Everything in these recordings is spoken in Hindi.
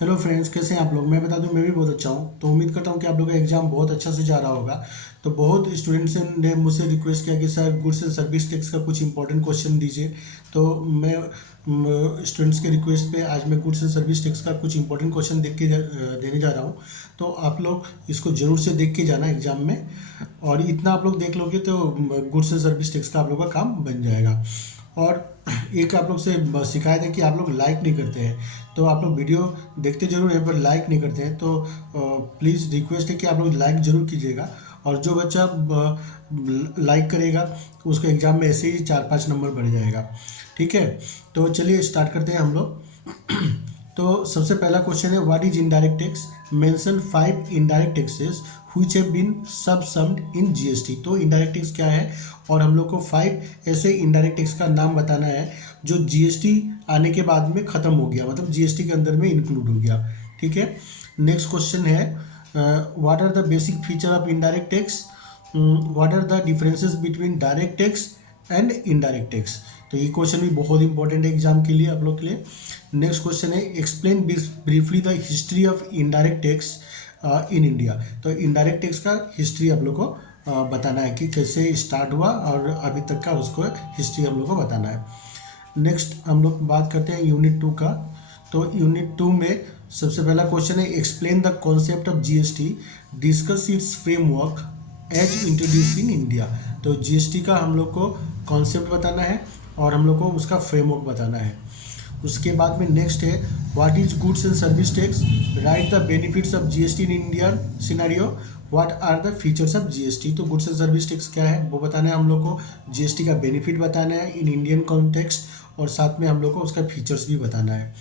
हेलो फ्रेंड्स, कैसे हैं आप लोग। मैं बता दूं, मैं भी बहुत अच्छा हूं। तो उम्मीद करता हूं कि आप लोगों का एग्जाम बहुत अच्छा से जा रहा होगा। तो बहुत स्टूडेंट्स ने मुझसे रिक्वेस्ट किया कि sir goods and service tax का कुछ इंपॉर्टेंट क्वेश्चन दीजिए। तो मैं स्टूडेंट्स के रिक्वेस्ट पे आज मैं गुड्स एंड सर्विस टैक्स का कुछ इंपॉर्टेंट क्वेश्चन देने जा रहा हूँ। तो आप लोग इसको ज़रूर से देख के जाना एग्जाम में, और इतना आप लोग देख लोगे तो गुड्स एंड सर्विस टैक्स का आप लोग का काम बन जाएगा। और एक आप लोग से शिकायत है कि आप लोग लाइक नहीं करते हैं। तो आप लोग वीडियो देखते जरूर हैं पर लाइक नहीं करते हैं। तो प्लीज़ रिक्वेस्ट है कि आप लोग लाइक ज़रूर कीजिएगा। और जो बच्चा लाइक करेगा उसको एग्ज़ाम में ऐसे ही 4-5 नंबर बढ़ जाएगा। ठीक है, तो चलिए स्टार्ट करते हैं हम लोग। तो सबसे पहला क्वेश्चन है, what is indirect tax. Mention 5 indirect taxes which have been subsumed in GST. तो इनडायरेक्ट टैक्स क्या है, और हम लोग को 5 ऐसे इनडायरेक्ट टैक्स का नाम बताना है जो जीएसटी आने के बाद में ख़त्म हो गया, मतलब जीएसटी के अंदर में इंक्लूड हो गया। ठीक है, नेक्स्ट क्वेश्चन है, what are the basic feature of indirect tax. What are the differences between direct tax and indirect tax. तो ये क्वेश्चन भी बहुत इंपॉर्टेंट है एग्जाम के लिए, आप लोग के लिए। नेक्स्ट क्वेश्चन है, explain briefly the history of indirect tax in India. तो इनडायरेक्ट टैक्स का हिस्ट्री आप लोग को बताना है कि कैसे स्टार्ट हुआ और अभी तक का उसको हिस्ट्री हम लोग को बताना है। नेक्स्ट हम लोग बात करते हैं यूनिट 2 का। तो यूनिट 2 में सबसे पहला क्वेश्चन है, explain the concept of GST, discuss its framework as introduce in India. तो जीएसटी का हम लोग को कॉन्सेप्ट बताना है और हम लोग को उसका फ्रेमवर्क बताना है। उसके बाद में नेक्स्ट है, what is goods and service tax, write the benefits of GST in Indian scenario, what are the features of GST. तो गुड्स एंड सर्विस टैक्स क्या है वो बताना है हम लोग को, जीएसटी का बेनिफिट बताना है इन इंडियन कॉन्टेक्स्ट, और साथ में हम लोग को उसका फीचर्स भी बताना है।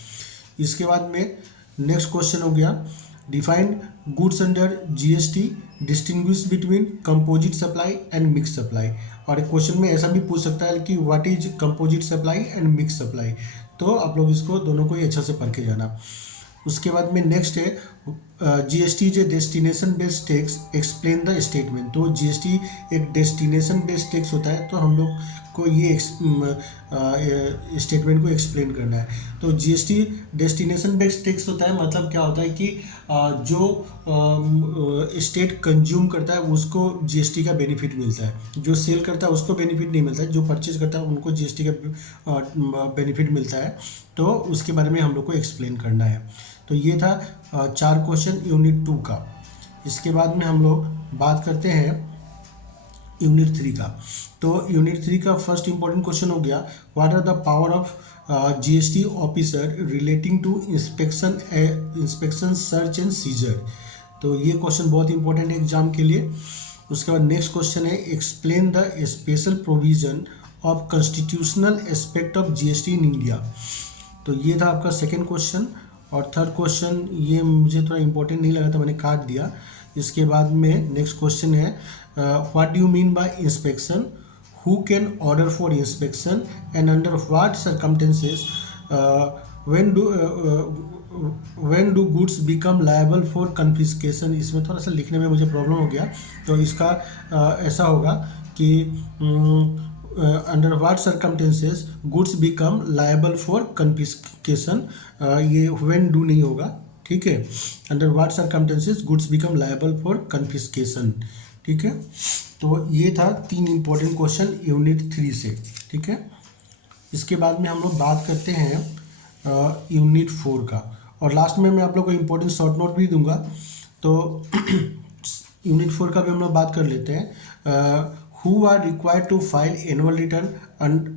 इसके बाद में नेक्स्ट क्वेश्चन हो गया, define goods under GST, distinguish between composite supply and mix supply. और क्वेश्चन में ऐसा भी पूछ सकता है कि what is composite supply and mix supply. तो आप लोग इसको दोनों को ही अच्छा से पढ़ के जाना। उसके बाद में नेक्स्ट है, GST is a destination based tax, explain the statement. तो जीएसटी एक डेस्टिनेशन बेस्ड टैक्स होता है, तो हम लोग को ये स्टेटमेंट को एक्सप्लेन करना है। तो जीएसटी डेस्टिनेशन बेस्ड टैक्स होता है, मतलब क्या होता है कि जो स्टेट कंज्यूम करता है उसको जीएसटी का बेनिफिट मिलता है, जो सेल करता है उसको बेनिफिट नहीं मिलता है, जो परचेज करता है उनको जीएसटी का बेनिफिट मिलता है। तो उसके बारे में हम लोग को एक्सप्लेन करना है। तो ये था 4 क्वेश्चन यूनिट 2 का। इसके बाद में हम लोग बात करते हैं यूनिट 3 का। तो यूनिट 3 का फर्स्ट इंपॉर्टेंट क्वेश्चन हो गया, what are the power of GST officer relating to inspection search and seizure. तो ये क्वेश्चन बहुत इंपॉर्टेंट है एग्जाम के लिए। उसके बाद नेक्स्ट क्वेश्चन है, explain the special provision of constitutional aspect of GST in India. तो ये था आपका सेकेंड क्वेश्चन। और थर्ड क्वेश्चन ये मुझे थोड़ा इंपॉर्टेंट नहीं लगा था, मैंने काट दिया। इसके बाद में नेक्स्ट क्वेश्चन है, what do you mean by inspection, who can order for inspection and under what circumstances when do goods become liable for confiscation. इसमें थोड़ा सा लिखने में मुझे प्रॉब्लम हो गया, तो इसका ऐसा होगा कि under what circumstances goods become liable for confiscation. ये व्हेन डू नहीं होगा, ठीक है। Under what circumstances goods become liable for confiscation, ठीक है। तो ये था 3 इंपॉर्टेंट क्वेश्चन यूनिट 3 से, ठीक है। इसके बाद में हम लोग बात करते हैं यूनिट 4 का, और लास्ट में मैं आप लोग को इंपॉर्टेंट शॉर्ट नोट भी दूंगा। तो यूनिट 4 का भी हम लोग बात कर लेते हैं। Who are required to file annual return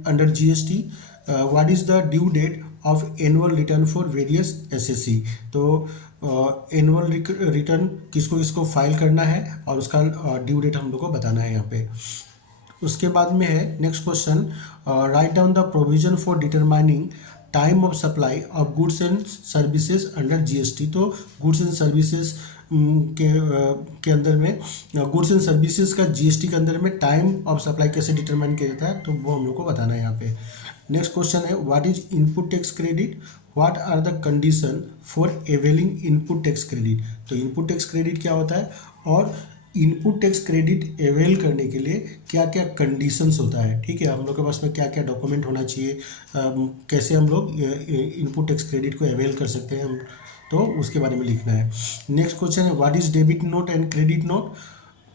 under GST, what is the due date of annual return for various SSC. तो एनुअल रिटर्न किसको किसको फाइल करना है और उसका ड्यू डेट हम लोग को बताना है यहाँ पे। उसके बाद में है next question, write down the provision for determining time of supply of goods and services under GST. तो गुड्स एंड सर्विसेज के अंदर में गुड्स एंड सर्विसेज का जीएसटी के अंदर में टाइम ऑफ सप्लाई कैसे डिटरमाइन किया जाता है, तो वो हम लोग को बताना है यहाँ पे। नेक्स्ट क्वेश्चन है, what is input tax credit, what are the condition for availing input tax credit. तो इनपुट टैक्स क्रेडिट क्या होता है, और इनपुट टैक्स क्रेडिट अवेल करने के लिए क्या क्या कंडीशंस होता है, ठीक है। हम लोग के पास में क्या क्या डॉक्यूमेंट होना चाहिए, कैसे हम लोग इनपुट टैक्स क्रेडिट को अवेल कर सकते हैं हम, तो उसके बारे में लिखना है। नेक्स्ट क्वेश्चन है what is debit note and credit note,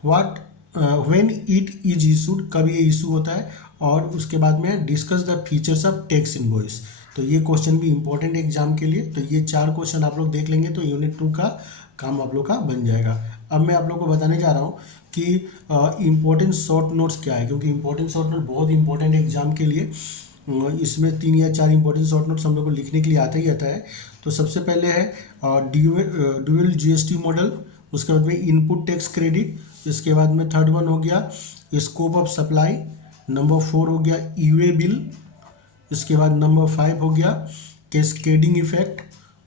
what when it is issued, कब ये इशू होता है, और उसके बाद में discuss the features of tax invoice. तो ये क्वेश्चन भी इंपॉर्टेंट है एग्जाम के लिए। तो ये 4 क्वेश्चन आप लोग देख लेंगे तो यूनिट 2 का काम आप लोग का बन जाएगा। अब मैं आप लोग को बताने जा रहा हूँ कि इम्पोर्टेंट शॉर्ट नोट्स क्या है, क्योंकि इंपॉर्टेंट शॉर्ट नोट बहुत इंपॉर्टेंट है एग्जाम के लिए। इसमें 3 या 4 इंपॉर्टेंट शॉर्ट नोट्स हम लोग को लिखने के लिए आता ही आता है। तो सबसे पहले है ड्यूअल जीएसटी मॉडल, उसके बाद में इनपुट टैक्स क्रेडिट, इसके बाद में थर्ड वन हो गया स्कोप ऑफ सप्लाई, नंबर 4 हो गया ईवे बिल, इसके बाद नंबर 5 हो गया कैस्केडिंग इफेक्ट,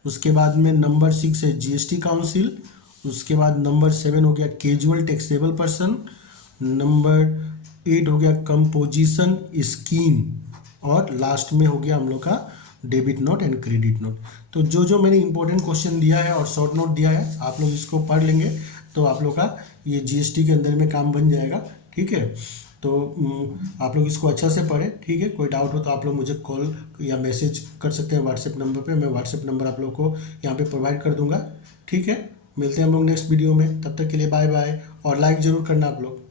उसके बाद में नंबर 6 है जीएसटी काउंसिल, उसके बाद नंबर 7 हो गया कैजुअल टैक्सेबल पर्सन, नंबर 8 हो गया कंपोजिशन स्कीम, और लास्ट में हो गया हम लोग का debit note and credit note. तो जो जो मैंने इंपॉर्टेंट क्वेश्चन दिया है और शॉर्ट नोट दिया है आप लोग इसको पढ़ लेंगे तो आप लोग का ये जीएसटी के अंदर में काम बन जाएगा। ठीक है, तो आप लोग इसको अच्छा से पढ़ें। ठीक है, कोई डाउट हो तो आप लोग मुझे कॉल या मैसेज कर सकते हैं व्हाट्सएप नंबर पे। मैं व्हाट्सएप नंबर आप लोग को यहाँ पे प्रोवाइड कर दूंगा। ठीक है, मिलते हैं हम लोग नेक्स्ट वीडियो में, तब तक के लिए बाय बाय, और लाइक ज़रूर करना आप लोग।